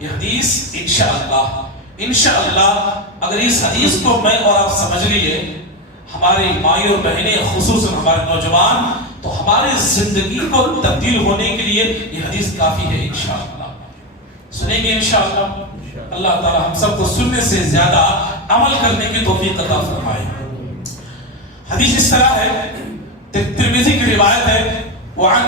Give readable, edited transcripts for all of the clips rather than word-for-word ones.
یہ حدیث انشاءاللہ اگر اس حدیث کو میں اور آپ سمجھ لیے، ہماری مائیں اور بہنیں خصوصاً ہمارے نوجوان، تو ہماری زندگی کو تبدیل ہونے کے لیے یہ حدیث کافی ہے انشاءاللہ۔ سنیں گے انشاءاللہ۔ اللہ تعالی ہم سب کو سننے سے زیادہ عمل کرنے کی توفیق عطا فرمائے۔ حدیث اس طرح ہے، ترمذی کی روایت ہے، وعن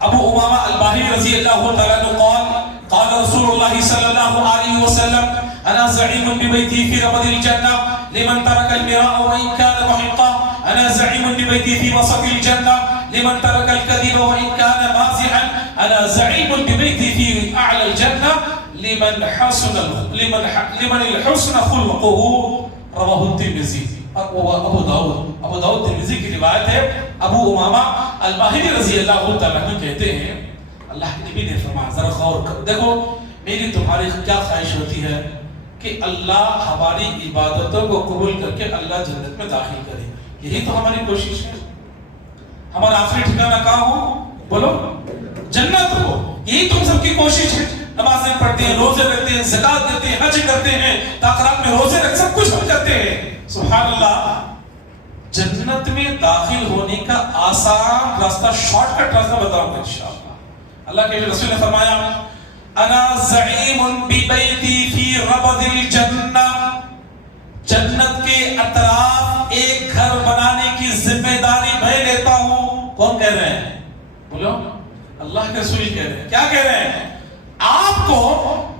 ابو امامہ الباہلی رضی اللہ تعالیٰ عنہ قال قال رسول اللہ صلی اللہ علیہ وسلم انا زعیم ببیتی فی ربد الجنہ لمن ترک المراء وان كان محقا انا زعیم ببیتی فی وسط الجنہ لمن ترک الكذب وان كان مازحا انا زعیم ببیتی فی اعلی الجنہ لمن الحسن خلقه رواہ الترمذی۔ ابو داؤد ترمذی کی روایت ہے، ابو امامہ الباہلی رضی اللہ تعالیٰ عنہ کہتے ہیں اللہ کے نبی نے فرمایا، ذرا غور کر دیکھو، میری تمہاری کیا خواہش ہوتی ہے کہ اللہ ہماری عبادتوں کو قبول کر کے اللہ جنت میں داخل کرے، یہی تو ہماری کوشش ہے۔ ہمارا آخری ٹھکانہ کہاں ہو؟ بولو جنت ہو، یہی تم سب کی کوشش ہے۔ نمازیں پڑھتے ہیں، روزے رکھتے ہیں، زکات دیتے ہیں، حج کرتے ہیں، تاخیرات میں روزے رکھ سب کچھ ہم کرتے ہیں، سبحان اللہ۔ جنت میں داخل ہونے کا آسان راستہ، شارٹ کٹ راستہ بتاؤں گا انشاءاللہ۔ اللہ کے رسول نے فرمایا انا زعیم ببیتی فی ربد الجنہ، جنت کے اطراف ایک گھر بنانے کی ذمہ داری میں لیتا ہوں۔ کون کہہ رہے ہیں؟ بولو اللہ کے رسول کہہ رہے ہیں۔ کیا کہہ رہے ہیں؟ آپ کو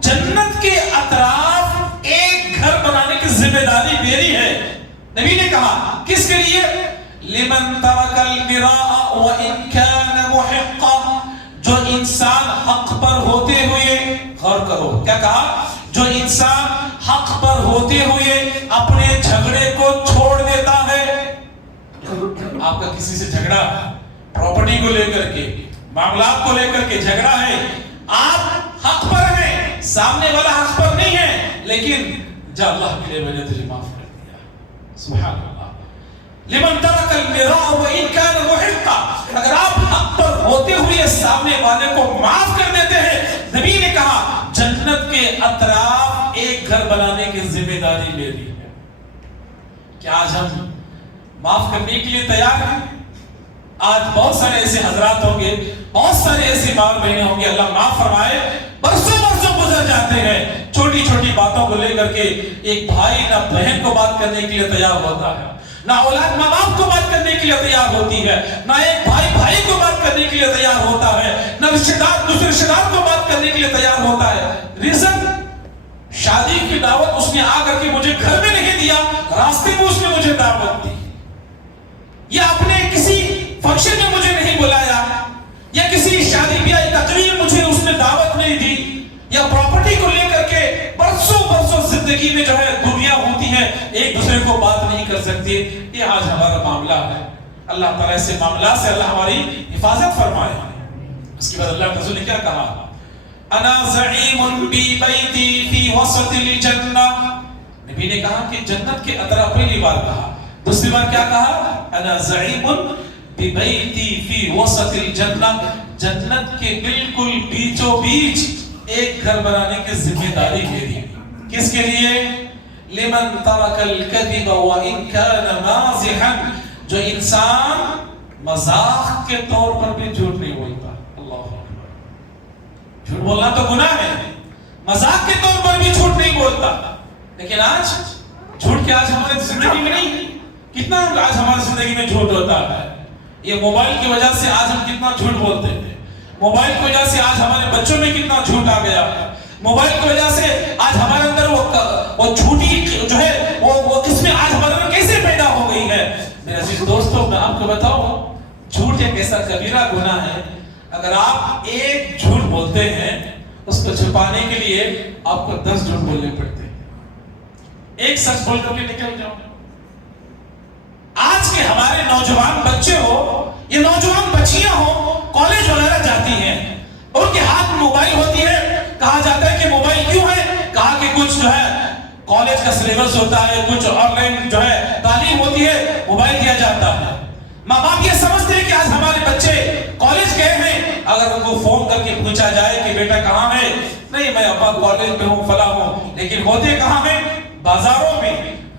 جنت کے اطراف ایک گھر بنانے کی ذمہ داری میری ہے۔ نبی نے کہا کس کے لیے؟ لمن ترک المراء وان كان محقا، جو انسان حق پر ہوتے ہوئے، غور کرو کیا کہا، جو انسان حق پر ہوتے ہوئے اپنے جھگڑے کو چھوڑ دیتا ہے۔ آپ کا کسی سے جھگڑا پراپرٹی کو لے کر کے، معاملات کو لے کر کے جھگڑا ہے، آپ حق پر ہیں، سامنے والا حق پر نہیں ہے، لیکن جا اللہ کے لیے میں نے تجھے معاف کر دیا، سبحان اللہ۔ لمن ترک المراء وان كان محقا، اگر آپ حق پر ہوتے ہوئے سامنے والے کو معاف کر دیتے ہیں، نبی نے کہا جنت کے اطراف ایک گھر بنانے کی ذمہ داری میری ہے۔ کیا آج ہم معاف کرنے کے لیے تیار ہیں؟ آج بہت سارے ایسے حضرات ہوں گے، بہت سارے ایسے ماں بہنیں ہوں گے، اللہ معاف فرمائے، برسوں گزر جاتے ہیں چھوٹی چھوٹی باتوں کو لے کر کے۔ ایک بھائی نہ بہن کو بات کرنے کے لیے تیار ہوتا ہے، نہ اولاد ماں باپ کو بات کرنے کے لیے تیار ہوتی ہے، نہ ایک بھائی کو بات کرنے کے لیے تیار ہوتا ہے، نہ رشتہ دار دوسرے رشتہ دار کو بات کرنے کے لیے تیار ہوتا ہے۔ ریزن، شادی کی دعوت اس نے آ کر کے مجھے گھر میں نہیں دیا، راستے میں اس نے مجھے دعوت دی، یا اپنے کسی فنکشن میں مجھے نہیں بلایا، یا کسی شادی بیاہ تقریب مجھے اس نے دعوت نہیں دی، یا پراپرٹی کو لے کر کے برسوں زندگی میں جو ہے دنیا ہوتی ہے، ایک دوسرے کو بات نہیں کر سکتی۔ یہ آج ہمارا معاملہ ہے۔ اللہ تعالیٰ سے معاملات سے اللہ ہماری حفاظت فرمائے۔ اس کے بعد اللہ کے رسول نے کیا کہا؟ انا زعیم ببیتی فی وسط الجنہ، نبی نے کہا کہ جنت کے اطراف، پہلی بار کہا، دوسری بار کیا کہا؟ انا زعیم ببیتی فی وسط الجنہ، جنت کے بالکل بیچوں بیچ ایک گھر بنانے کی ذمہ داری میری۔ کس کے لیے؟ لمن ترک الکذب وان کان مازحا، جو انسان مذاق کے طور پر بھی جھوٹ نہیں بولتا۔ اللہ اکبر، جھوٹ بولنا تو گناہ ہے، مذاق کے طور پر بھی جھوٹ نہیں بولتا، لیکن آج جھوٹ کے آج ہماری زندگی میں نہیں، کتنا آج ہماری زندگی میں جھوٹ ہوتا ہے۔ یہ موبائل کی وجہ سے آج ہم کتنا جھوٹ بولتے ہیں، موبائل کی وجہ سے آج ہمارے بچوں میں کتنا جھوٹ آ گیا ہے، موبائل کی وجہ سے آج ہمارے اندر وہ جھوٹی جو ہے وہ قسمیں آج ہمارے اندر کیسے پیدا ہو گئی ہے۔ میرے عزیز دوستو، میں آپ کو بتاؤں، جھوٹ ایک ایسا کبیرہ گناہ ہے، اگر آپ ایک جھوٹ بولتے ہیں اس کو چھپانے کے لیے آپ کو 10 جھوٹ بولنے پڑتے ہیں، ایک سچ بول کر کے نکل جاؤ۔ آج کے ہمارے نوجوان بچے ہو، یہ نوجوان بچیاں ہو، کالج وغیرہ جاتی ہیں، ان کے ہاتھ میں موبائل ہوتی ہے، کہا جاتا ہے کہ موبائل کیوں ہے؟ کہا کہ کچھ جو ہے کالج کا سلیبس ہوتا ہے، کچھ آن لائن جو ہے تعلیم ہوتی ہے، موبائل دیا جاتا ہے۔ ماں باپ یہ سمجھتے ہیں کہ آج ہمارے بچے کالج گئے ہیں، اگر ان کو فون کر کے پوچھا جائے کہ بیٹا کہاں ہے، نہیں میں ابا کالج میں ہوں فلاں ہوں، لیکن ہوتے کہاں ہیں؟ بازاروں میں،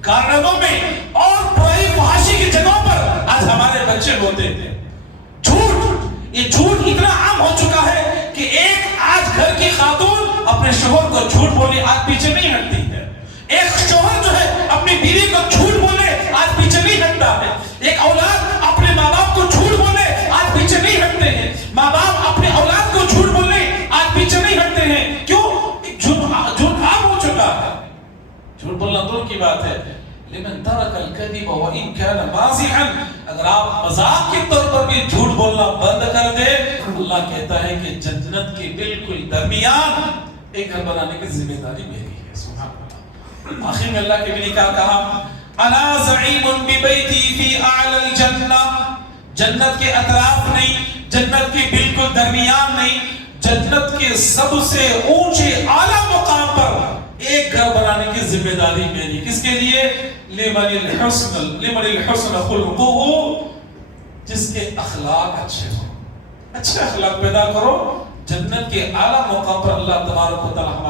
گارڈنوں میں اور برائی فحاشی کی جگہوں پر آج ہمارے بچے ہوتے ہیں۔ جھوٹ، یہ جھوٹ اتنا عام ہو چکا ہے کہ ایک آج گھر کی خاتون اپنے شوہر کو جھوٹ بولنے آج پیچھے نہیں ہٹتی ہے، ایک شوہر جو ہے اپنی بیوی کو جھوٹ بولنے آج پیچھے نہیں ہٹتا ہے، ایک اولاد اپنے ماں باپ کو جھوٹ بولنے آج پیچھے نہیں ہٹتے ہیں، ماں باپ اپنے اولاد کو جھوٹ بولنے آج پیچھے نہیں ہٹتے ہیں۔ کیوں؟ جھوٹ عام ہو چکا ہے، جھوٹ بولنا دور کی بات ہے۔ لمن ترک الكذب وان كان مازحا، اگر آپ مذاق کے طور پر بھی جھوٹ بولنا بند کر دے، اللہ کہتا ہے کہ جنت کے بالکل درمیان ایک گھر بنانے کی ذمہ داری میری ہے۔ سبحان اللہ۔ آخر میں اللہ کے بھی نے کہا انا زعیم ببیتی فی اعلی الجنہ، جنت کے اطراف نہیں، جنت کے بالکل درمیان نہیں، جنت کے سب سے اونچے اعلی مقام پر ایک گھر بنانے کی ذمہ داری میری۔ کس کے لیے؟ لمن الحسن خلقه، جس کے اخلاق اچھے ہوں، اچھے اخلاق پیدا کرو، جنت کے اعلی مقام پر اللہ تبارک و تعالی